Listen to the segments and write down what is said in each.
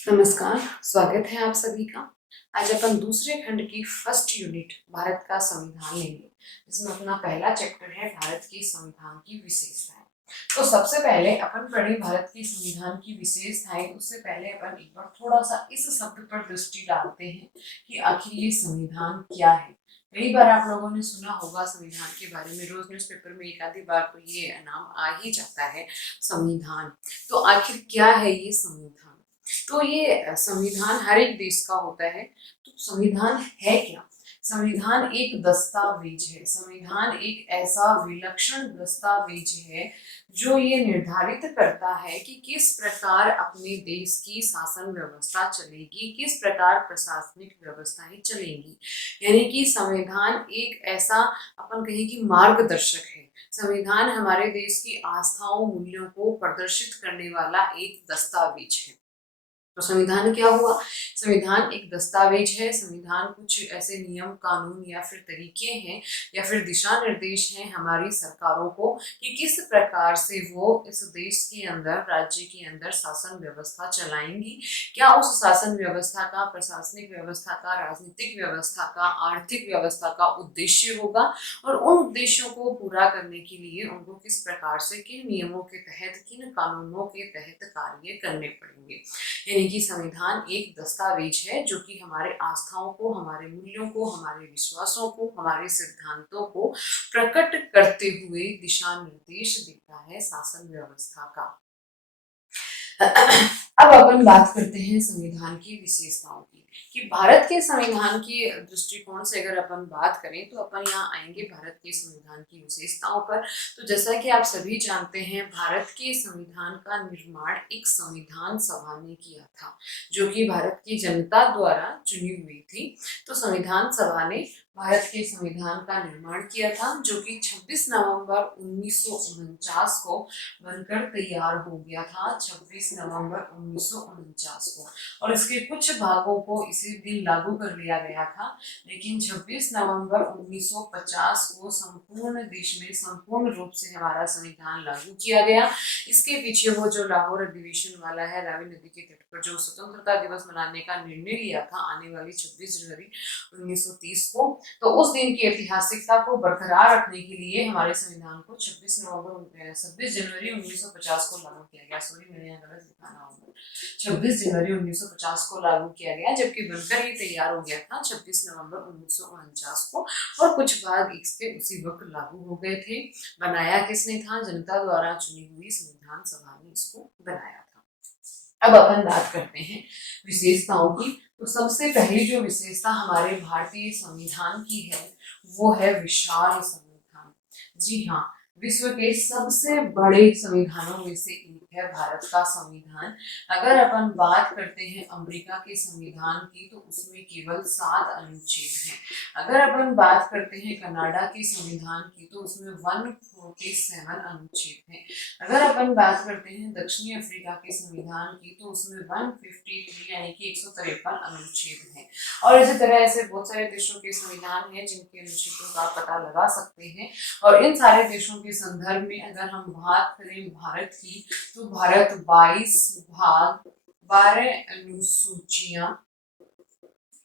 नमस्कार, स्वागत है आप सभी का। आज अपन दूसरे खंड की फर्स्ट यूनिट भारत का संविधान लेंगे, जिसमें अपना पहला चैप्टर है भारत के संविधान की विशेषताएं। तो सबसे पहले अपन पढ़े भारत के संविधान की विशेषताएं। उससे पहले अपन एक बार थोड़ा सा इस शब्द पर दृष्टि डालते हैं कि आखिर ये संविधान क्या है। कई बार आप लोगों ने सुना होगा संविधान के बारे में, रोज न्यूज़पेपर में एक आधी बार तो ये नाम आ ही जाता है, संविधान। तो आखिर क्या है ये संविधान? तो ये संविधान हर एक देश का होता है। तो संविधान है क्या? संविधान एक दस्तावेज है। संविधान एक ऐसा विलक्षण दस्तावेज है जो ये निर्धारित करता है कि किस प्रकार अपने देश की शासन व्यवस्था चलेगी, किस प्रकार प्रशासनिक व्यवस्थाएं चलेंगी। यानी कि संविधान एक ऐसा, अपन कहें कि मार्गदर्शक है। संविधान हमारे देश की आस्थाओं मूल्यों को प्रदर्शित करने वाला एक दस्तावेज है। तो संविधान क्या हुआ? संविधान एक दस्तावेज है। संविधान कुछ ऐसे नियम कानून या फिर तरीके हैं या फिर दिशा निर्देश हैं हमारी सरकारों को कि किस प्रकार से वो इस देश के अंदर, राज्य के अंदर शासन व्यवस्था चलाएंगी। क्या उस शासन व्यवस्था का, प्रशासनिक व्यवस्था का, राजनीतिक व्यवस्था का, आर्थिक व्यवस्था का उद्देश्य होगा, और उन उद्देश्यों को पूरा करने के लिए उनको किस प्रकार से, किन नियमों के तहत, किन कानूनों के तहत कार्य करने पड़ेंगे। यानी कि संविधान एक दस्तावेज है जो कि हमारे आस्थाओं को, हमारे मूल्यों को, हमारे विश्वासों को, हमारे सिद्धांतों को प्रकट करते हुए दिशा निर्देश देता है शासन व्यवस्था का। अब अपन बात करते हैं संविधान की विशेषताओं की, कि भारत के संविधान की दृष्टिकोण से अगर अपन बात करें तो अपन यहाँ आएंगे भारत के संविधान की विशेषताओं पर। तो जैसा कि आप सभी जानते हैं, भारत के संविधान का निर्माण एक संविधान सभा ने किया था, जो कि भारत की जनता द्वारा चुनी हुई थी। तो संविधान सभा ने भारत के संविधान का निर्माण किया था, जो कि 26 नवंबर 1949 को बनकर तैयार हो गया था। 26 नवंबर 1949 को, और इसके कुछ भागों को इसी दिन लागू कर लिया गया था। लेकिन 26 नवंबर 1950 को संपूर्ण देश में संपूर्ण रूप से हमारा संविधान लागू किया गया। इसके पीछे वो जो लाहौर अधिवेशन वाला है, रावी नदी के तट पर जो स्वतंत्रता दिवस मनाने का निर्णय लिया था आने वाली 26 जनवरी 1930 को, तो उस दिन की ऐतिहासिकता को बरकरार रखने के लिए हमारे संविधान को 26 जनवरी 1950 को लागू किया गया। सॉरी, मैंने यहाँ गलत लिखा ना होगा, 26 जनवरी 1950 को लागू किया गया, जबकि बनकर ये तैयार हो गया था 26 नवंबर 1949 को, और कुछ भाग इसके उसी वक्त लागू हो गए थे। बनाया किसने था? जनता द्वारा चुनी हुई संविधान सभा ने इसको बनाया था। अब अपन बात करते हैं विशेषताओं की। तो सबसे पहली जो विशेषता हमारे भारतीय संविधान की है वो है विशाल संविधान। जी हाँ, विश्व के सबसे बड़े संविधानों में से एक है भारत का संविधान। अगर अपन बात करते हैं अमेरिका के संविधान की, तो उसमें केवल 7 अनुच्छेद हैं। अगर अपन बात करते हैं कनाडा के संविधान की, तो उसमें 147 अनुच्छेद हैं। अगर अपन बात करते हैं दक्षिणी अफ्रीका के संविधान की, तो उसमें 153 यानी कि 153 अनुच्छेद हैं। और इसी तरह ऐसे बहुत सारे देशों के संविधान हैं जिनके अनुच्छेदों का पता लगा सकते हैं। और इन सारे देशों के संदर्भ में अगर हम बात करें भारत की, तो भारत 22 भाग, 12 अनुसूचियां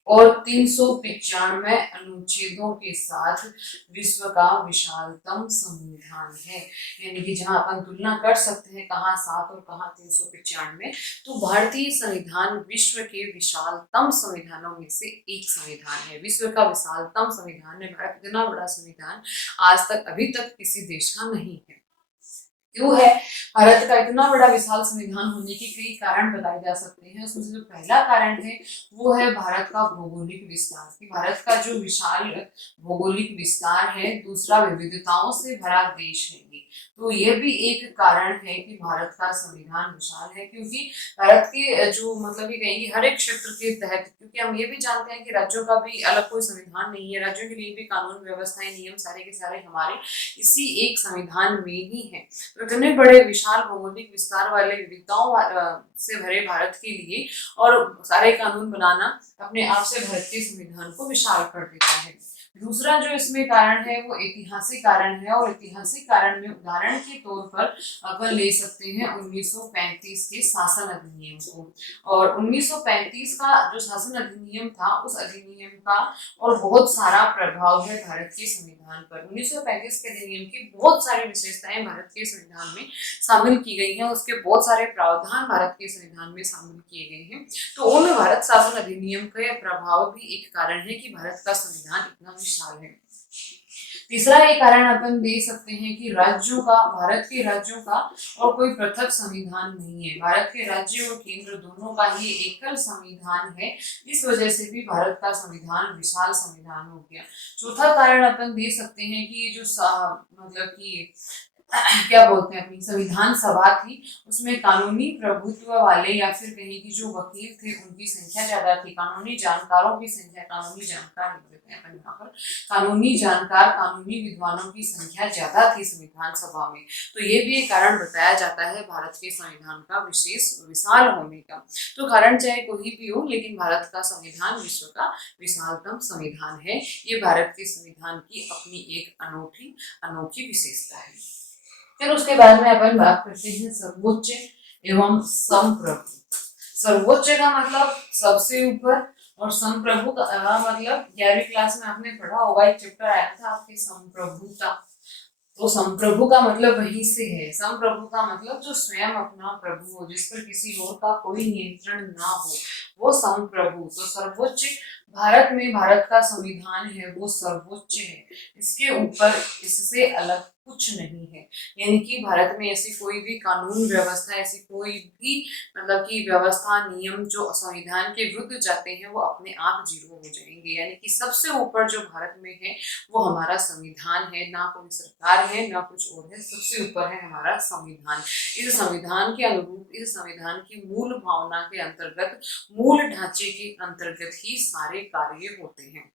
और 395 अनुच्छेदों के साथ विश्व का विशालतम संविधान है। यानी कि जहां अपन तुलना कर सकते हैं कहाँ 7 और कहाँ 395, तो भारतीय संविधान विश्व के विशालतम संविधानों में से एक संविधान है। विश्व का विशालतम संविधान है भारत। इतना बड़ा संविधान आज तक, अभी तक किसी देश का नहीं है। क्यों है? भारत का इतना बड़ा विशाल संविधान होने के कई कारण बताए जा सकते हैं। उसमें से जो पहला कारण है वो है भारत का भौगोलिक विस्तार, कि भारत का जो विशाल भौगोलिक विस्तार है, दूसरा विविधताओं से भरा देश है ये। तो यह भी एक कारण है कि भारत का संविधान विशाल है, क्योंकि भारत के जो, मतलब ये कहेंगे हर एक क्षेत्र के तहत, क्योंकि हम ये भी जानते हैं कि राज्यों का भी अलग कोई संविधान नहीं है, राज्यों के लिए भी कानून व्यवस्थाएं नियम सारे के सारे हमारे इसी एक संविधान में ही है। इतने बड़े विशाल भौगोलिक विस्तार वाले, विविधताओं से भरे भारत के लिए और सारे कानून बनाना अपने आप से भारत के संविधान को विशाल कर देता है। दूसरा जो इसमें कारण है वो ऐतिहासिक कारण है, और ऐतिहासिक कारण में उदाहरण के तौर पर अपन ले सकते हैं 1935 के शासन अधिनियम को। और 1935 का जो शासन अधिनियम था, उस अधिनियम का और बहुत सारा प्रभाव है भारत के संविधान पर। 1935 के अधिनियम की बहुत सारी विशेषताएं भारत के संविधान में शामिल की गई हैं, उसके बहुत सारे प्रावधान भारत के संविधान में शामिल किए गए हैं। तो उन भारत शासन अधिनियम का प्रभाव भी एक कारण है कि भारत का संविधान इतना विशाल है। तीसरा एक कारण अपन दे सकते हैं कि राज्यों का, भारत के राज्यों का और कोई पृथक संविधान नहीं है। भारत के राज्य और केंद्र दोनों का ही एकल संविधान है। इस वजह से भी भारत का संविधान विशाल संविधान हो गया। चौथा कारण अपन दे सकते हैं कि ये जो मतलब कि क्या बोलते हैं, अपनी संविधान सभा थी, उसमें कानूनी प्रभुत्व वाले या फिर कहीं की जो वकील थे उनकी संख्या ज्यादा थी, कानूनी जानकारों की संख्या, कानूनी जानकार लिख देते हैं अपन यहाँ पर, कानूनी जानकार, कानूनी विद्वानों की संख्या ज्यादा थी संविधान सभा में। तो ये भी एक कारण बताया जाता है भारत के संविधान का विशेष विशाल होने का। तो कारण चाहे कोई भी हो, लेकिन भारत का संविधान विश्व का विशालतम संविधान है। ये भारत के संविधान की अपनी एक अनोखी अनोखी विशेषता है। फिर उसके बाद में अपन बात करते हैं सर्वोच्च एवं संप्रभु। सर्वोच्च का मतलब सबसे ऊपर, और संप्रभु का मतलब 11वीं क्लास में आपने पढ़ा होगा, एक चैप्टर आया था आपके संप्रभुता। तो संप्रभु का मतलब वहीं से है। संप्रभु का मतलब जो स्वयं अपना प्रभु हो, जिस पर किसी और का कोई नियंत्रण ना हो, वो संप्रभु। तो सर्वोच्च भारत में, भारत का संविधान है वो सर्वोच्च है, इसके ऊपर इससे अलग कुछ नहीं है। यानी कि भारत में ऐसी कोई भी कानून व्यवस्था, ऐसी कोई भी मतलब की व्यवस्था, नियम जो संविधान के विरुद्ध जाते हैं वो अपने आप जीरो हो जाएंगे। यानी कि सबसे ऊपर जो भारत में है वो हमारा संविधान है, ना कोई सरकार है ना कुछ और है, सबसे ऊपर है हमारा संविधान। इस संविधान के अनुरूप, इस संविधान की मूल भावना के अंतर्गत, मूल ढांचे के अंतर्गत ही सारे कार्य होते हैं।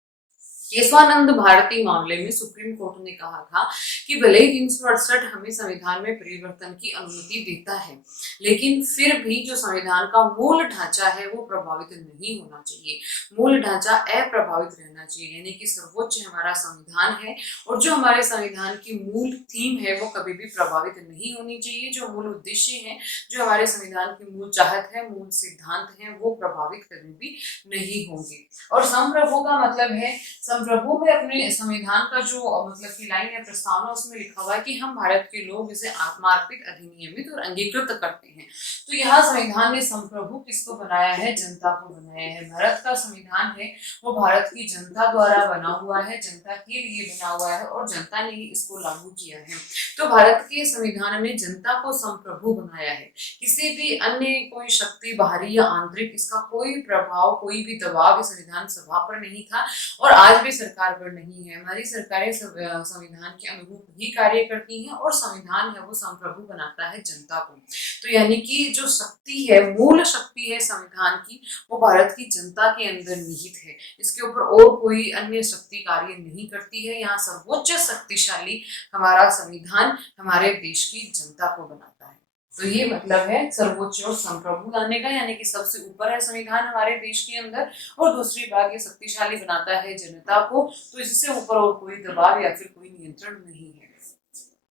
केशवानंद भारती मामले में सुप्रीम कोर्ट ने कहा था कि भले ही 368 हमें संविधान में परिवर्तन की अनुमति देता है, लेकिन फिर भी जो संविधान का मूल ढांचा है वो प्रभावित नहीं होना चाहिए, मूल ढांचा अप्रभावित रहना चाहिए। यानी कि सर्वोच्च हमारा संविधान है, और जो हमारे संविधान की मूल थीम है वो कभी भी प्रभावित नहीं होनी चाहिए। जो मूल उद्देश्य है, जो हमारे संविधान की मूल चाहत है, मूल सिद्धांत है, वो प्रभावित कभी भी नहीं होंगे। और संप्रभु का मतलब है, संप्रभु में अपने संविधान का जो मतलब की लाइन है, प्रस्तावना, उसमें लिखा हुआ है कि हम भारत के लोग इसे आत्मार्पित, अधिनियमित और अंगीकृत करते हैं। तो यहाँ संविधान ने संप्रभु किसको बनाया है? जनता को बनाया है। भारत का संविधान है वो भारत की जनता द्वारा बना हुआ है, जनता के लिए बना हुआ है, और जनता ने ही इसको लागू किया है। तो भारत के संविधान ने जनता को संप्रभु बनाया है। किसी भी अन्य कोई शक्ति, बाहरी या आंतरिक, इसका कोई प्रभाव, कोई भी दबाव इस संविधान सभा पर नहीं था, और आज भी सरकार पर नहीं है। हमारी सरकारें संविधान के अनुरूप ही कार्य करती हैं, और संविधान है वो संप्रभु बनाता है जनता को। तो यानी कि जो शक्ति है, मूल शक्ति है संविधान की, वो भारत की जनता के अंदर निहित है। इसके ऊपर और कोई अन्य शक्ति कार्य नहीं करती है। यहाँ सर्वोच्च शक्तिशाली हमारा संविधान हमारे देश की जनता को बनाता है। तो ये मतलब है सर्वोच्च और संप्रभु लाने का, यानी कि सबसे ऊपर है संविधान हमारे देश के अंदर, और दूसरी बात ये शक्तिशाली बनाता है जनता को। तो इससे ऊपर और कोई दबाव या फिर कोई नियंत्रण नहीं है।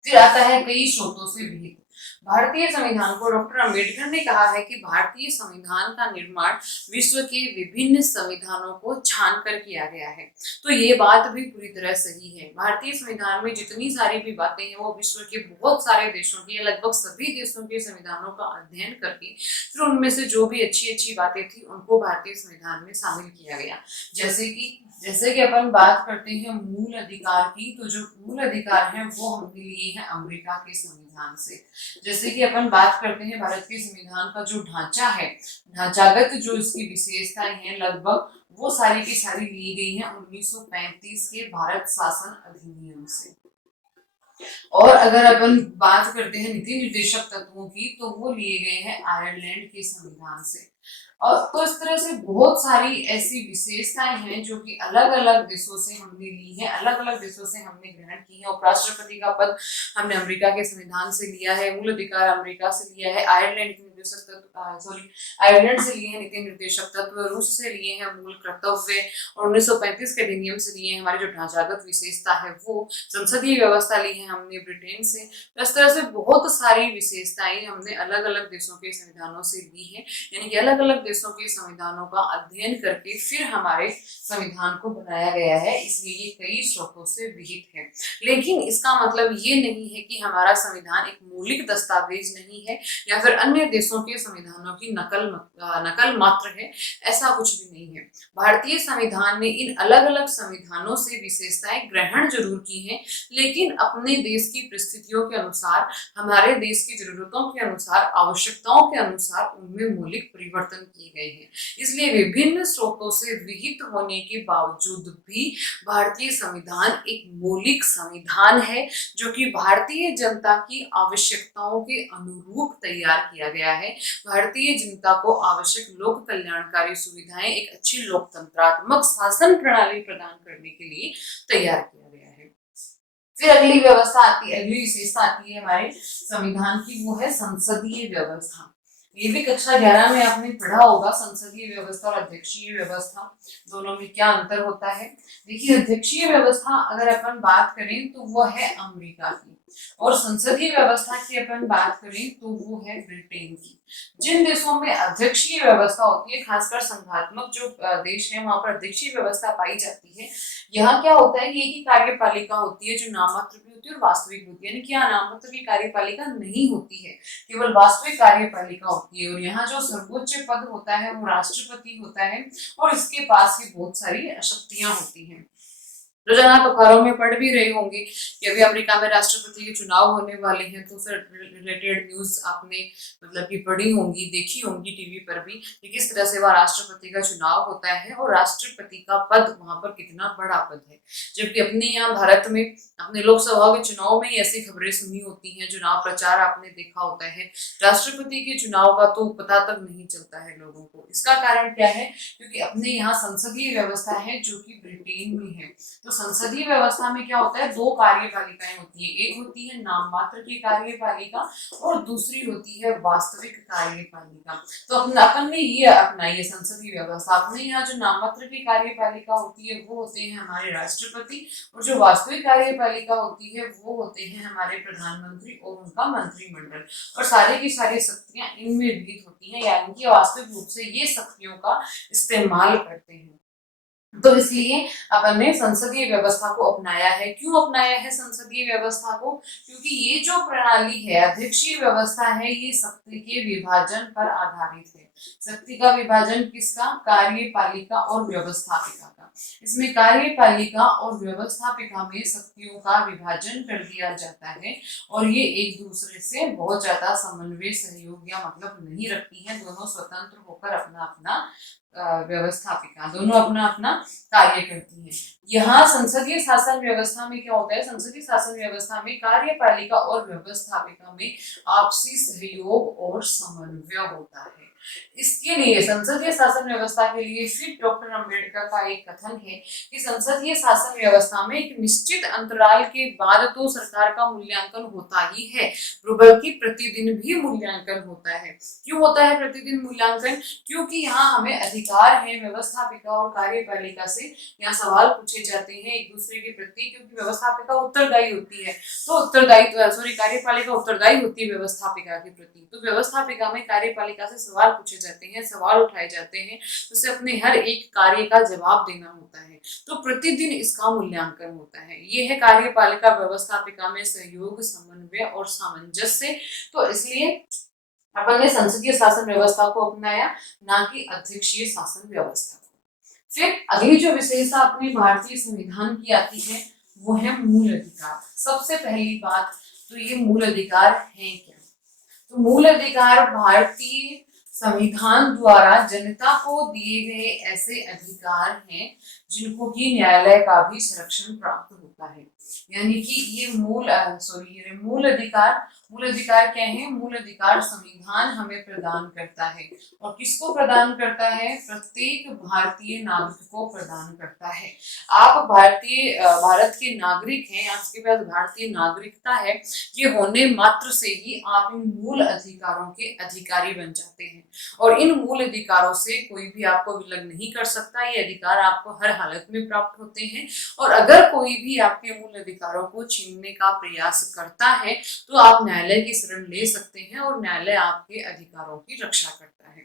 फिर आता है कई स्रोतों से विहित। भारतीय संविधान को डॉक्टर अंबेडकर ने कहा है कि भारतीय संविधान का निर्माण विश्व के विभिन्न संविधानों को छान कर किया गया है। तो ये बात भी पूरी तरह सही है। भारतीय संविधान में जितनी सारी भी बातें हैं वो विश्व के बहुत सारे देशों की, लगभग सभी देशों के संविधानों का अध्ययन करके फिर उनमें से जो भी अच्छी अच्छी बातें थी उनको भारतीय संविधान में शामिल किया गया। जैसे कि अपन बात करते हैं मूल अधिकार की, तो जो मूल अधिकार हैं वो हमने लिए हैं अमेरिका के संविधान से। जैसे कि अपन बात करते हैं भारत के संविधान का जो ढांचा है, ढांचागत जो इसकी विशेषताएं हैं, लगभग वो सारी की सारी ली गई हैं 1935 के भारत शासन अधिनियम से। और अगर अपन बात करते हैं नीति निर्देशक तत्वों की, तो वो लिए गए हैं आयरलैंड के संविधान से। और तो इस तरह से बहुत सारी ऐसी विशेषताएं हैं जो कि अलग अलग देशों से हमने ली है, अलग अलग देशों से हमने ग्रहण की है। उपराष्ट्रपति का पद हमने अमेरिका के संविधान से लिया है, मूल अधिकार अमेरिका से लिया है, आयरलैंड की निर्देशक तत्व, आयरलैंड से लिए हैं नीति निर्देशक तत्व, रूस से लिए हैं मूल कर्तव्य, और 1935 के अधिनियम से लिए हैं हमारी जो ढांचागत विशेषता है वो, संसदीय व्यवस्था ली है हमने ब्रिटेन से। इस तरह से बहुत सारी विशेषताएं हमने अलग अलग देशों के संविधानों से ली है, यानी कि अलग अलग देशों के संविधानों का अध्ययन करके फिर हमारे संविधान को बनाया गया है, इसलिए ये कई स्रोतों से विहित है। लेकिन इसका मतलब ये नहीं है कि हमारा संविधान एक मौलिक दस्तावेज नहीं है या फिर अन्य देशों के संविधानों की नकल मात्र है, ऐसा कुछ भी नहीं है। भारतीय संविधान ने इन अलग अलग संविधानों से विशेषताएं ग्रहण जरूर की हैं, लेकिन अपने देश की परिस्थितियों के अनुसार, हमारे देश की जरूरतों के अनुसार, आवश्यकताओं के अनुसार उनमें मौलिक परिवर्तन किए गए हैं। इसलिए विभिन्न स्रोतों से विहित होने के बावजूद भी भारतीय संविधान एक मौलिक संविधान है, जो कि भारतीय जनता की आवश्यकताओं के अनुरूप तैयार किया गया है। भारतीय जनता को आवश्यक लोक कल्याणकारी सुविधाएं, एक अच्छी लोकतंत्रात्मक शासन प्रणाली प्रदान करने के लिए तैयार किया गया है। फिर अगली व्यवस्था आती है, अगली विशेषता आती है हमारे संविधान की, वो है संसदीय व्यवस्था। ये भी कक्षा 11 में आपने पढ़ा होगा, संसदीय व्यवस्था और अध्यक्षीय व्यवस्था दोनों में क्या अंतर होता है। देखिए, अध्यक्षीय व्यवस्था अगर अपन बात करें तो वो है अमेरिका की, और संसदीय व्यवस्था की अपन बात करें तो वो है ब्रिटेन की। जिन देशों में अध्यक्षीय व्यवस्था होती है, खासकर संघात्मक जो देश है, वहां पर अध्यक्षीय व्यवस्था पाई जाती है। यहाँ क्या होता है, एक ही कार्यपालिका होती है जो नाममात्र भी होती है और वास्तविक होती है, यानी कि यहाँ नाममात्र की कार्यपालिका नहीं होती है, केवल वास्तविक कार्यपालिका होती है। और यहाँ जो सर्वोच्च पद होता है वो राष्ट्रपति होता है, और इसके पास ही बहुत सारी शक्तियां होती हैं। रोजाना आप अखबारों में पढ़ भी रहे होंगे कि अभी अमेरिका में राष्ट्रपति के चुनाव होने वाले हैं, तो उससे रिलेटेड न्यूज आपने मतलब कि पढ़ी होंगी, देखी होंगी टीवी पर भी कि किस तरह से वह राष्ट्रपति का चुनाव होता है और राष्ट्रपति का पद वहां पर कितना बड़ा पद है। जबकि अपने यहाँ भारत में अपने लोकसभा के चुनाव में ही ऐसी खबरें सुनी होती हैं, चुनाव प्रचार आपने देखा होता है, राष्ट्रपति के चुनाव का तो पता तक नहीं चलता है लोगों को। इसका कारण क्या है, क्योंकि अपने यहाँ संसदीय व्यवस्था है जो कि ब्रिटेन में है। तो संसदीय व्यवस्था में क्या होता है, दो कार्यपालिकाएं होती है, एक होती है नाम मात्र की कार्यपालिका और दूसरी होती है वास्तविक कार्यपालिका। तो अपन ने ये अपनाई है संसदीय व्यवस्था। अपने यहाँ जो नाम मात्र की कार्यपालिका होती है वो होते हैं हमारे राष्ट्रपति, और जो वास्तविक कार्यपालिका होती है वो होते हैं हमारे प्रधानमंत्री और उनका मंत्रिमंडल, और सारी की सारी शक्तियां इनमें विहित होती हैं, यानी कि वास्तविक रूप से ये शक्तियों का इस्तेमाल करते हैं। तो इसलिए अपन ने संसदीय व्यवस्था को अपनाया है। क्यों अपनाया है संसदीय व्यवस्था को, क्योंकि ये जो प्रणाली है, अध्यक्षीय व्यवस्था है, ये शक्ति के विभाजन पर आधारित है। शक्ति का विभाजन किसका, कार्यपालिका और व्यवस्थापिका का। इसमें कार्यपालिका और व्यवस्थापिका में शक्तियों का विभाजन कर दिया जाता है, और ये एक दूसरे से बहुत ज्यादा समन्वय, सहयोग या मतलब नहीं रखती है। दोनों स्वतंत्र होकर अपना अपना व्यवस्थापिका, दोनों अपना अपना कार्य करती हैं। यहाँ संसदीय शासन व्यवस्था में क्या होता है, संसदीय शासन व्यवस्था में कार्यपालिका और व्यवस्थापिका में आपसी सहयोग और समन्वय होता है। इसके लिए संसदीय शासन व्यवस्था के लिए फिर डॉक्टर अंबेडकर का एक कथन है कि संसदीय शासन व्यवस्था में एक निश्चित अंतराल के बाद तो सरकार का मूल्यांकन होता ही है, बल्कि प्रतिदिन भी मूल्यांकन होता है। क्यों होता है प्रतिदिन मूल्यांकन, क्योंकि यहाँ हमें अधिकार है व्यवस्थापिका और कार्यपालिका से, यहाँ सवाल पूछे जाते हैं एक दूसरे के प्रति, क्योंकि व्यवस्थापिका उत्तरदायी होती है, तो कार्यपालिका उत्तरदायी होती है व्यवस्थापिका के प्रति। तो व्यवस्थापिका में कार्यपालिका से सवाल पूछे जाते हैं, सवाल उठाए जाते हैं, उसे अपने हर एक कार्य का जवाब देना होता है, तो प्रतिदिन इसका मूल्यांकन होता है। ये है कार्यपालिका व्यवस्थापिका में सहयोग, समन्वय और सामंजस्य। तो इसलिए अपन ने संसदीय शासन व्यवस्था को अपनाया, ना कि अध्यक्षीय शासन व्यवस्था। फिर अगली जो विशेषता अपने भारतीय संविधान की आती है वो है मूल अधिकार। सबसे पहली बात तो ये मूल अधिकार है क्या, तो मूल अधिकार भारतीय संविधान द्वारा जनता को दिए गए ऐसे अधिकार हैं जिनको कि न्यायालय का भी संरक्षण प्राप्त होता है। यानी कि ये मूल अधिकार क्या है? मूल अधिकार संविधान हमें प्रदान करता है। और किसको प्रदान करता है? प्रत्येक भारतीय नागरिक को प्रदान करता है। आप भारत के नागरिक हैं, आपके पास भारतीय नागरिकता है, ये होने मात्र से ही आप इन मूल अधिकारों के अधिकारी बन जाते हैं। और इन मूल अधिकारों से कोई भी आपको विलग नहीं कर सकता। ये अधिकार आपको हर हालत में प्राप्त होते हैं। और अगर कोई भी आपके मूल अधिकारों को छीनने का प्रयास करता है तो आप न्यायालय की शरण ले सकते हैं और न्यायालय आपके अधिकारों की रक्षा करता है।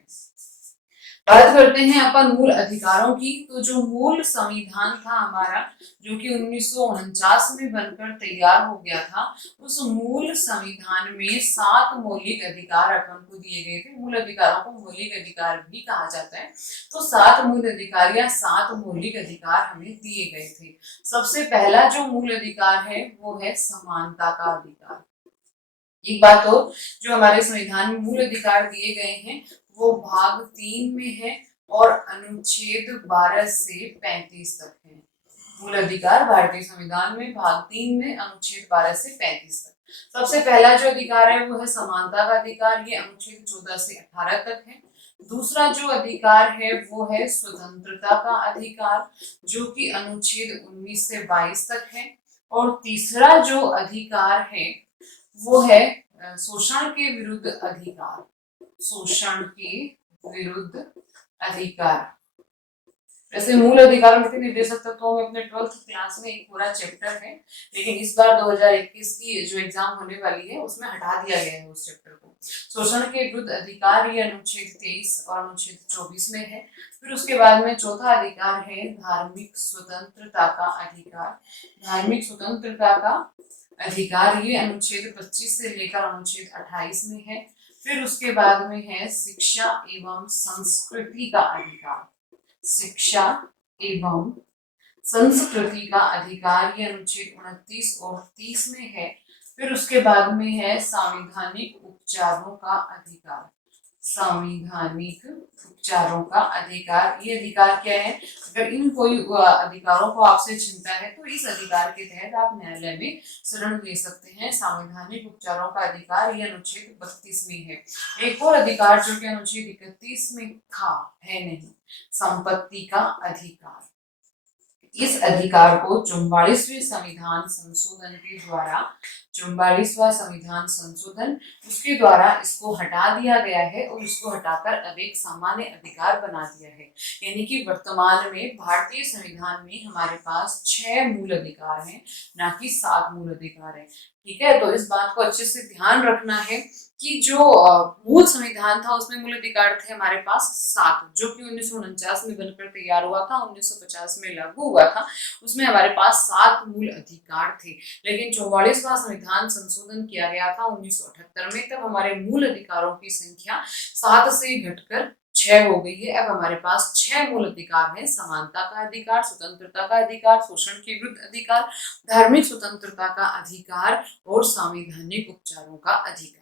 बात करते हैं अपन मूल अधिकारों की। तो जो मूल संविधान था हमारा, जो कि 1949 में बनकर तैयार हो गया था, उस मूल संविधान में 7 मौलिक अधिकार अपन को दिए गए थे। मूल अधिकारों को मौलिक अधिकार भी कहा जाता है। तो 7 मूल अधिकार या 7 मौलिक अधिकार हमें दिए गए थे। सबसे पहला जो मूल अधिकार है वो है समानता का अधिकार। एक बात और, जो हमारे संविधान में मूल अधिकार दिए गए हैं वो भाग 3 में है और अनुच्छेद 12 से 35 तक है। मूल अधिकार भारतीय संविधान में भाग 3 में अनुच्छेद 12 से 35 तक। सबसे पहला जो अधिकार है वो है समानता का अधिकार, ये अनुच्छेद 14 से 18 तक है। दूसरा जो अधिकार है वो है स्वतंत्रता का अधिकार, जो कि अनुच्छेद 19 से 22 तक है। और तीसरा जो अधिकार है वो है शोषण के विरुद्ध अधिकार। शोषण के विरुद्ध अधिकार। वैसे मूल अधिकारों नीति निर्देशक तत्वों में अपने 12th क्लास में एक पूरा चैप्टर है, लेकिन इस बार 2021 की जो एग्जाम होने वाली है उसमें हटा दिया गया है उस चैप्टर को। शोषण के विरुद्ध अधिकार ये अनुच्छेद 23 और अनुच्छेद 24 में है। फिर उसके बाद में चौथा अधिकार है धार्मिक स्वतंत्रता का अधिकार। धार्मिक स्वतंत्रता का अधिकार ये अनुच्छेद 25 से लेकर अनुच्छेद 28 में है। फिर उसके बाद में है शिक्षा एवं संस्कृति का अधिकार। शिक्षा एवं संस्कृति का अधिकार ये अनुच्छेद 29 और 30 में है। फिर उसके बाद में है संवैधानिक उपचारों का अधिकार। संवैधानिक उपचारों का अधिकार, ये अधिकार क्या है? अगर इन कोई अधिकारों को आपसे छीनता है तो इस अधिकार के तहत आप न्यायालय में शरण ले सकते हैं। संवैधानिक उपचारों का अधिकार ये अनुच्छेद 32 में है। एक और अधिकार जो कि अनुच्छेद 31 में था, है नहीं, संपत्ति का अधिकार। इस अधिकार को 44वें संविधान संशोधन के द्वारा, 44वां संविधान संशोधन, उसके द्वारा इसको हटा दिया गया है और इसको हटाकर अब एक सामान्य अधिकार बना दिया है। यानी कि वर्तमान में भारतीय संविधान में हमारे पास 6 मूल अधिकार हैं, ना कि 7 मूल अधिकार हैं। ठीक है, तो इस बात को अच्छे से ध्यान रखना है कि जो मूल संविधान था उसमें मूल अधिकार थे हमारे पास 7, जो कि 1949 में बनकर तैयार हुआ था, 1950 में लागू हुआ था। उसमें हमारे पास 7 मूल अधिकार थे। लेकिन 44वां संविधान संशोधन किया गया था 1978 में, तब हमारे मूल अधिकारों की संख्या 7 से घटकर 6 हो गई है। अब हमारे पास 6 मूल अधिकार हैं। समानता का अधिकार, स्वतंत्रता का अधिकार, शोषण के विरुद्ध अधिकार, धार्मिक स्वतंत्रता का अधिकार और संवैधानिक उपचारों का अधिकार।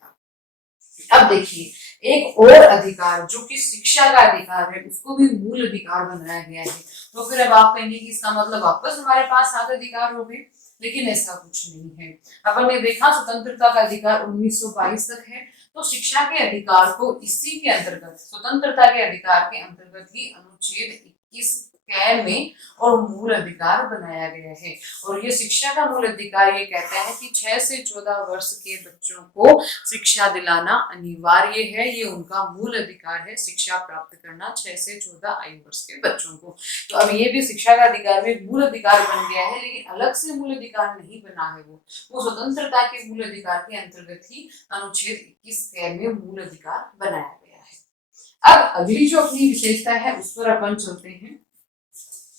अब देखिए, एक और अधिकार जो कि शिक्षा का अधिकार है, उसको भी मूल अधिकार बनाया गया है। तो फिर अब आप कहेंगे कि इसका मतलब वापस हमारे पास 7 अधिकार हो गए, लेकिन ऐसा कुछ नहीं है। अपन ने देखा स्वतंत्रता का अधिकार 1922 तक है, तो शिक्षा के अधिकार को इसी के अंतर्गत, स्वतंत्रता के अधिकार के अंतर्गत ही अनुच्छेद 21 कै में और मूल अधिकार बनाया गया है। और ये शिक्षा का मूल अधिकार ये कहता है कि 6 से 14 वर्ष के बच्चों को शिक्षा दिलाना अनिवार्य है। ये उनका मूल अधिकार है, शिक्षा प्राप्त करना 6 से 14 आयु वर्ष के बच्चों को। तो अब ये भी शिक्षा का अधिकार में मूल अधिकार बन गया है, लेकिन अलग से मूल अधिकार नहीं बना है। वो स्वतंत्रता के मूल अधिकार के अंतर्गत ही अनुच्छेद 21 कै में मूल अधिकार बनाया गया है। अब अगली जो अपनी विशेषता है उस पर अपन चलते हैं,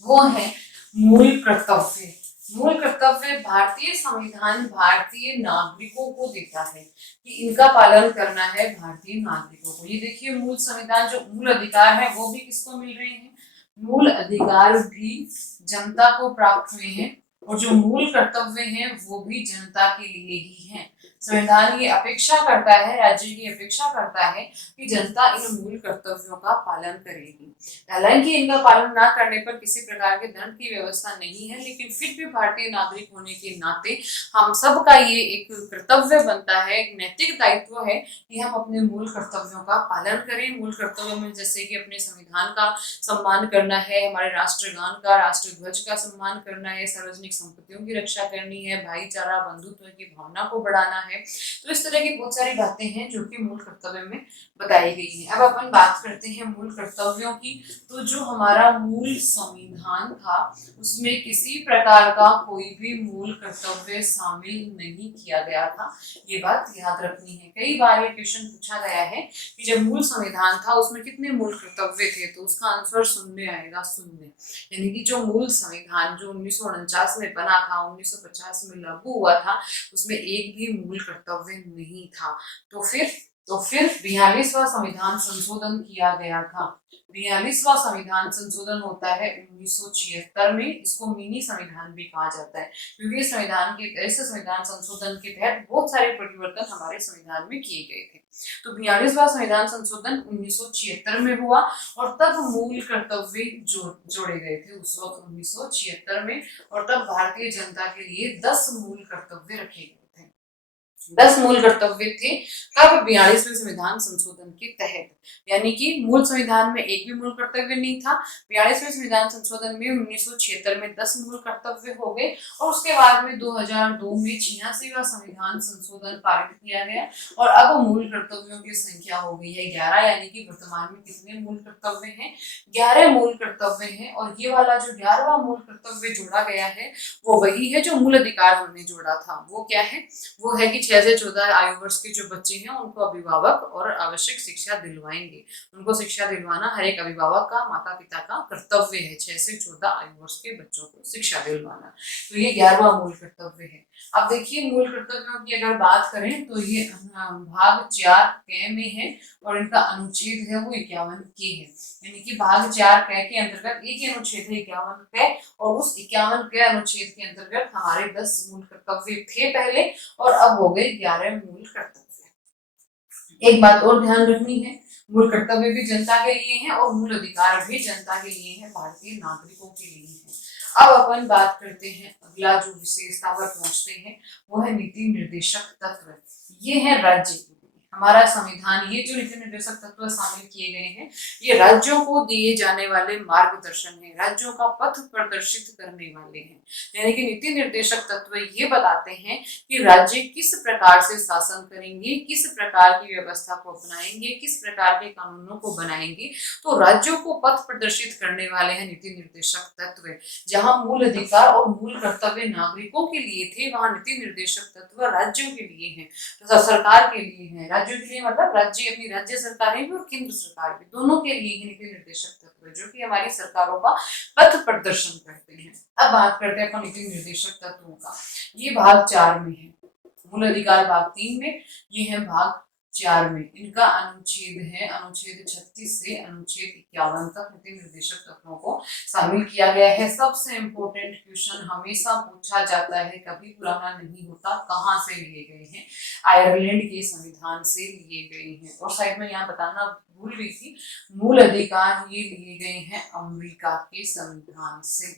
वो है मूल कर्तव्य। मूल कर्तव्य भारतीय संविधान भारतीय नागरिकों को देता है कि इनका पालन करना है भारतीय नागरिकों को। ये देखिए, मूल संविधान, जो मूल अधिकार है वो भी किसको मिल रहे हैं? मूल अधिकार भी जनता को प्राप्त हुए हैं और जो मूल कर्तव्य हैं वो भी जनता के लिए ही हैं। संविधान ये अपेक्षा करता है, राज्य की अपेक्षा करता है कि जनता इन मूल कर्तव्यों का पालन करेगी। हालांकि इनका पालन ना करने पर किसी प्रकार के दंड की व्यवस्था नहीं है, लेकिन फिर भी भारतीय नागरिक होने के नाते हम सब का ये एक कर्तव्य बनता है, एक नैतिक दायित्व है कि हम अपने मूल कर्तव्यों का पालन करें। मूल कर्तव्यों में जैसे कि अपने संविधान का सम्मान करना है, हमारे राष्ट्रगान का, राष्ट्रध्वज का सम्मान करना है, सार्वजनिक संपत्तियों की रक्षा करनी है, भाईचारा बंधुत्व की भावना को बढ़ाना है। तो इस तरह की बहुत सारी बातें हैं जो कि मूल कर्तव्य में बताई गई है। अब अपन बात करते हैं मूल कर्तव्यों की। तो जो हमारा मूल संविधान था उसमें किसी प्रकार का कोई भी मूल कर्तव्य शामिल नहीं किया गया था, ये बात याद रखनी है। कई बार ये क्वेश्चन पूछा गया है कि जब मूल संविधान था उसमें कितने मूल कर्तव्य थे, तो उसका आंसर शून्य आएगा, शून्य। यानी कि जो मूल संविधान जो 1949 में बना था, 1950 में लागू हुआ था, उसमें एक भी मूल कर्तव्य नहीं था। तो फिर 42वां संविधान संशोधन किया गया था। 42वां संविधान संशोधन होता है 1976 में। इसको मिनी संविधान भी कहा जाता है, क्योंकि ऐसे संविधान संशोधन के तहत बहुत सारे परिवर्तन हमारे संविधान में किए गए थे। तो 42वां संविधान संशोधन 1976 में हुआ और तब मूल कर्तव्य जोड़े गए थे उस वक्त 1976 में। और तब भारतीय जनता के लिए 10 मूल कर्तव्य रखे गए थे। 10 मूल कर्तव्य थे कब? 42वें संविधान संशोधन के तहत। यानी कि मूल संविधान में एक भी मूल कर्तव्य नहीं था, 42वें संविधान संशोधन में 1976 में 10 मूल कर्तव्य हो गए और उसके बाद में 2002 में 86वां संविधान संशोधन पारित किया गया और अब मूल कर्तव्यों की संख्या हो गई है 11। यानी कि वर्तमान में कितने मूल कर्तव्य हैं? 11 मूल कर्तव्य हैं। और ये वाला जो 11वां मूल कर्तव्य जोड़ा गया है वो वही है जो मूल अधिकार हमने जोड़ा था। वो क्या है? वो है कि 6 से 14 आयु वर्ष के जो बच्चे हैं उनको अभिभावक और आवश्यक शिक्षा दिलवाएंगे। उनको शिक्षा दिलवाना हर एक अभिभावक का, माता पिता का कर्तव्य है। 6 से 14 आयु वर्ष के बच्चों को शिक्षा दिलवाना, तो ये 11वां मूल कर्तव्य है। अब देखिए मूल कर्तव्यों की अगर बात करें तो ये भाग 4 क में है और इनका अनुच्छेद है वो 51 के है। यानी कि भाग 4 क के अंतर्गत एक ही अनुच्छेद है 51 क, और उस 51 के अनुच्छेद के अंतर्गत हमारे 10 मूल कर्तव्य थे पहले और अब हो गए 11 मूल कर्तव्य। एक बात और ध्यान रखनी है, मूल कर्तव्य भी जनता के लिए हैं और मूल अधिकार भी जनता के लिए हैं, भारतीय नागरिकों के लिए हैं। अब अपन बात करते हैं, अगला जो विशेषता पर पहुंचते हैं वो है नीति निर्देशक तत्व। ये है राज्य के लिए हमारा संविधान। ये जो नीति निर्देशक तत्व शामिल किए गए हैं ये राज्यों को दिए जाने वाले मार्गदर्शन है, राज्यों का पथ प्रदर्शित करने वाले हैं। यानी कि नीति निर्देशक तत्व ये बताते हैं कि राज्य किस प्रकार से शासन करेंगे, किस प्रकार की व्यवस्था को अपनाएंगे, किस प्रकार के कानूनों को बनाएंगे। तो राज्यों को पथ प्रदर्शित करने वाले हैं नीति निर्देशक तत्व। जहां मूल अधिकार और मूल कर्तव्य नागरिकों के लिए थे, वहां नीति निर्देशक तत्व राज्यों के लिए हैं, तो सरकार के लिए है। राज्यों के लिए मतलब राज्य, अपनी राज्य सरकारें भी और केंद्र सरकार भी, दोनों के लिए नीति निर्देशक तत्व जो कि हमारी सरकारों का पथ प्रदर्शन करते हैं। अब बात करते हैं अपन नीति निर्देशक तत्वों का। ये भाग 4 में है, मूल अधिकार भाग 3 में, ये है भाग 4 में। इनका अनुच्छेद है अनुच्छेद 36 से अनुच्छेद 51 तक नीति निर्देशक तत्वों को शामिल किया गया है। सबसे इम्पोर्टेंट क्वेश्चन हमेशा पूछा जाता है, कभी पुराना नहीं होता, कहाँ से लिए गए हैं? आयरलैंड के संविधान से लिए गए हैं। और साइड में यहाँ बताना भूल गई थी, मूल अधिकार ये लिए गए हैं अमेरिका के संविधान से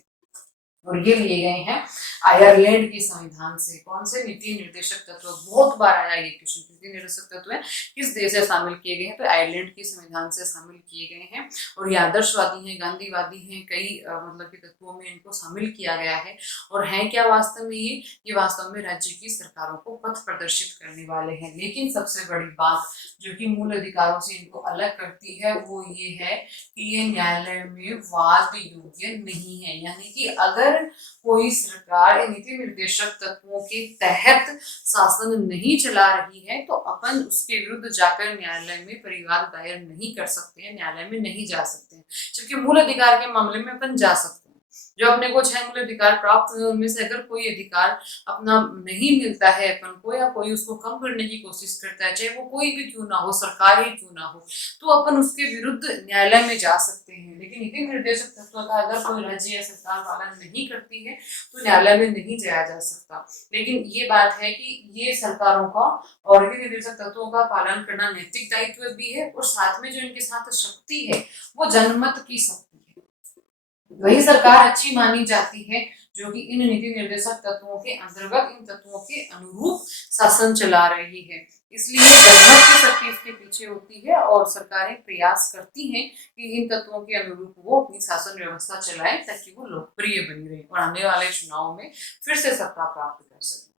और ये लिए गए हैं आयरलैंड के संविधान से। कौन से? नीति निर्देशक तत्व। बहुत बार आया ये क्वेश्चन, नीति निर्देशक तत्व किस देश से शामिल किए गए हैं? तो आयरलैंड के संविधान से शामिल किए गए हैं और ये आदर्शवादी हैं, गांधीवादी हैं, कई मतलब के तत्वों में इनको शामिल किया गया है। और है क्या वास्तव में ये वास्तव में राज्य की सरकारों को पथ प्रदर्शित करने वाले हैं। लेकिन सबसे बड़ी बात जो कि मूल अधिकारों से इनको अलग करती है वो ये है कि ये न्यायालय में वाद योग्य नहीं है। यानी कि अगर कोई सरकार नीति निर्देशक तत्वों के तहत शासन नहीं चला रही है तो अपन उसके विरुद्ध जाकर न्यायालय में परिवाद दायर नहीं कर सकते हैं, न्यायालय में नहीं जा सकते हैं। जबकि मूल अधिकार के मामले में अपन जा सकते हैं। जो अपने को 6 मूल अधिकार प्राप्त हुए उनमें से अगर कोई अधिकार अपना नहीं मिलता है अपन को, या कोई उसको कम करने की कोशिश करता है, चाहे वो कोई भी क्यों ना हो, सरकार ही क्यों ना हो, तो अपन उसके विरुद्ध न्यायालय में जा सकते हैं। लेकिन नीति निर्देशक तत्व का अगर कोई राज्य या सरकार पालन नहीं करती है तो न्यायालय में नहीं जाया जा सकता। लेकिन ये बात है कि ये सरकारों का और नीति निर्देशक तत्वों का पालन करना नैतिक दायित्व भी है, और साथ में जो इनके साथ शक्ति है वो जनमत की शक्ति है। वही सरकार अच्छी मानी जाती है जो कि इन नीति निर्देशक तत्वों के अंतर्गत, इन तत्वों के अनुरूप शासन चला रही है। इसलिए जनमत की शक्ति इसके पीछे होती है और सरकारें प्रयास करती हैं कि इन तत्वों के अनुरूप वो अपनी शासन व्यवस्था चलाएं ताकि वो लोकप्रिय बनी रहे और आने वाले चुनाव में फिर से सत्ता प्राप्त कर सके।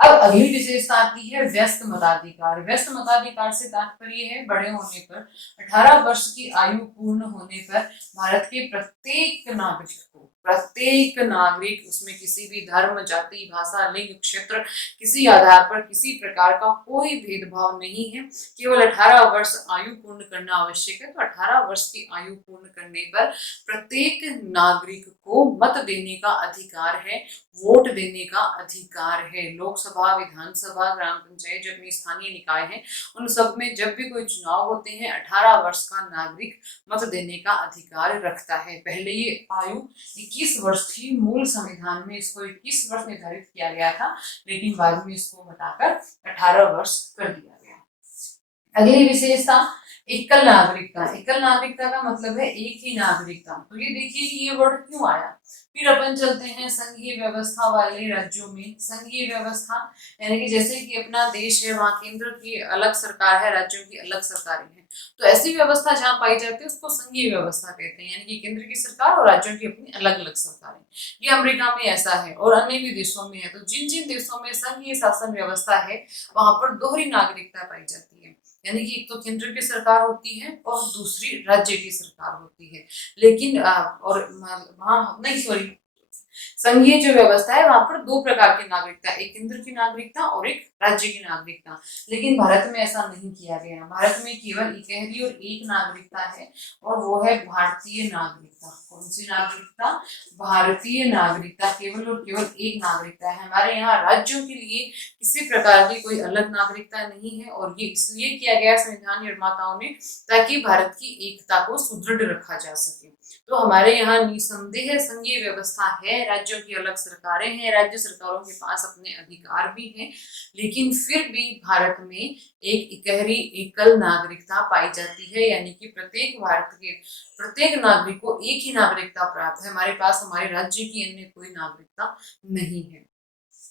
अब अगली विशेषता आती है व्यस्त मताधिकार। व्यस्त मताधिकार से तात्पर्य है बड़े होने पर, 18 वर्ष की आयु पूर्ण होने पर भारत के प्रत्येक नागरिक, उसमें किसी भी धर्म, जाति, भाषा, लिंग, क्षेत्र, किसी आधार पर किसी प्रकार का कोई भेदभाव नहीं है, केवल 18 वर्ष आयु पूर्ण करना आवश्यक है। तो 18 वर्ष की आयु पूर्ण करने पर प्रत्येक नागरिक को मत देने का अधिकार है, वोट देने का अधिकार है। लोकसभा, विधानसभा, ग्राम पंचायत, जो अपनी स्थानीय निकाय है, उन सब में जब भी कोई चुनाव होते हैं 18 वर्ष का नागरिक मत देने का अधिकार रखता है। पहले ये आयु 21 वर्ष थी, मूल संविधान में इसको 21 वर्ष निर्धारित किया गया था, लेकिन बाद में इसको घटाकर 18 वर्ष कर दिया गया। अगली विशेषता एकल नागरिकता। एकल नागरिकता का मतलब है एक ही नागरिकता। तो ये देखिए कि ये वर्ड क्यों आया। फिर अपन चलते हैं संघीय व्यवस्था वाले राज्यों में। संघीय व्यवस्था यानी कि जैसे कि अपना देश है, वहाँ केंद्र की अलग सरकार है, राज्यों की अलग सरकारें हैं, तो ऐसी व्यवस्था जहाँ पाई जाती है उसको संघीय व्यवस्था कहते हैं, यानी कि केंद्र की सरकार और राज्यों की अपनी अलग अलग सरकारें। ये अमेरिका में ऐसा है और अन्य भी देशों में है। तो जिन जिन देशों में संघीय शासन व्यवस्था है वहां पर दोहरी नागरिकता पाई जाती है, यानी कि एक तो केंद्र की सरकार होती है और दूसरी राज्य की सरकार होती है। लेकिन और वहाँ नहीं, सॉरी, संघीय जो व्यवस्था है वहां पर दो प्रकार की नागरिकता, एक केंद्र की नागरिकता और एक राज्य की नागरिकता। लेकिन भारत में ऐसा नहीं किया गया। भारत में केवल इकहरी और एक नागरिकता है और वो है भारतीय नागरिकता। कौन सी नागरिकता? भारतीय नागरिकता। केवल और केवल एक नागरिकता है। हमारे यहाँ राज्यों के लिए किसी प्रकार की कोई अलग नागरिकता नहीं है, और ये इसलिए किया गया संविधान निर्माताओं ने ताकि भारत की एकता को सुदृढ़ रखा जा सके। तो हमारे यहाँ निसंदेह संघीय व्यवस्था है, राज्यों की अलग सरकारें हैं, राज्य सरकारों के पास अपने अधिकार भी हैं, लेकिन फिर भी भारत में एक इकहरी एकल नागरिकता पाई जाती है, यानी कि प्रत्येक भारत के प्रत्येक नागरिक को एक ही नागरिकता प्राप्त है। हमारे पास हमारे राज्य की अन्य कोई नागरिकता नहीं है।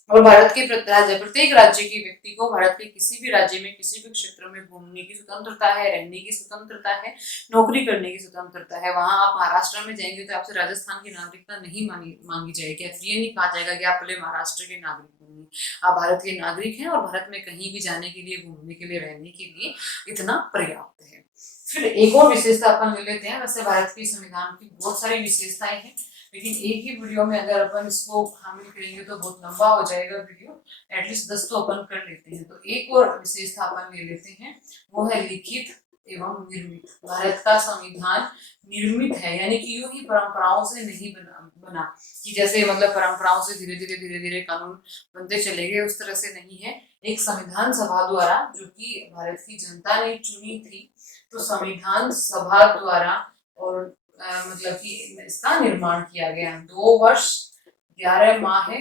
और भारत के प्रत्येक राज्य के व्यक्ति को भारत के किसी भी राज्य में किसी भी क्षेत्र में घूमने की स्वतंत्रता है, रहने की स्वतंत्रता है, नौकरी करने की स्वतंत्रता है। वहां आप महाराष्ट्र में जाएंगे तो आपसे राजस्थान की नागरिकता नहीं मांगी जाएगी, फिर ये नहीं कहा जाएगा कि आप पहले महाराष्ट्र के नागरिक बनिए। आप भारत के नागरिक हैं और भारत में कहीं भी जाने के लिए, घूमने के लिए, रहने के लिए इतना पर्याप्त है। फिर एक और विशेषता अपन ले लेते हैं। वैसे भारत के संविधान की बहुत सारी विशेषताएं हैं, लेकिन एक ही वीडियो में अगर अपन इसको शामिल करेंगे तो बहुत लंबा हो जाएगा वीडियो। एटलीस्ट 10 तो अपन कर लेते हैं। तो एक और विशेषता अपन ले लेते हैं, वो है लिखित एवं निर्मित। भारत का संविधान निर्मित है, यानी कि यूं ही परंपराओं से नहीं बना कि जैसे मतलब परंपराओं से धीरे धीरे कानून बनते चले गए, उस तरह से नहीं है। एक संविधान सभा द्वारा, जो कि भारत की जनता ने चुनी थी, तो संविधान सभा द्वारा और मतलब कि इसका निर्माण किया गया। 2 वर्ष 11 माह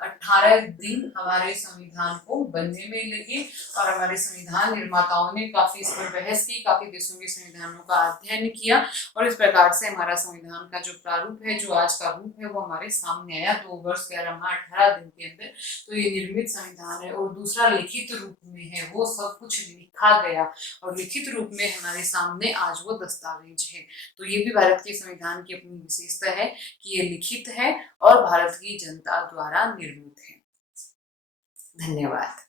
18 दिन हमारे संविधान को बनने में लगे, और हमारे संविधान निर्माताओं ने काफी इस पर बहस की, काफी देशों के संविधानों का अध्ययन किया, और इस प्रकार से हमारा संविधान का जो प्रारूप है, जो आज का रूप है, वो हमारे सामने आया 2 वर्ष 11 माह 18 दिन के अंदर। तो ये निर्मित संविधान है। और दूसरा लिखित रूप में है, वो सब कुछ लिखा गया और लिखित रूप में हमारे सामने आज वो दस्तावेज है। तो ये भी भारत के संविधान की अपनी विशेषता है कि ये लिखित है और भारत की जनता द्वारा निर्मित है। धन्यवाद।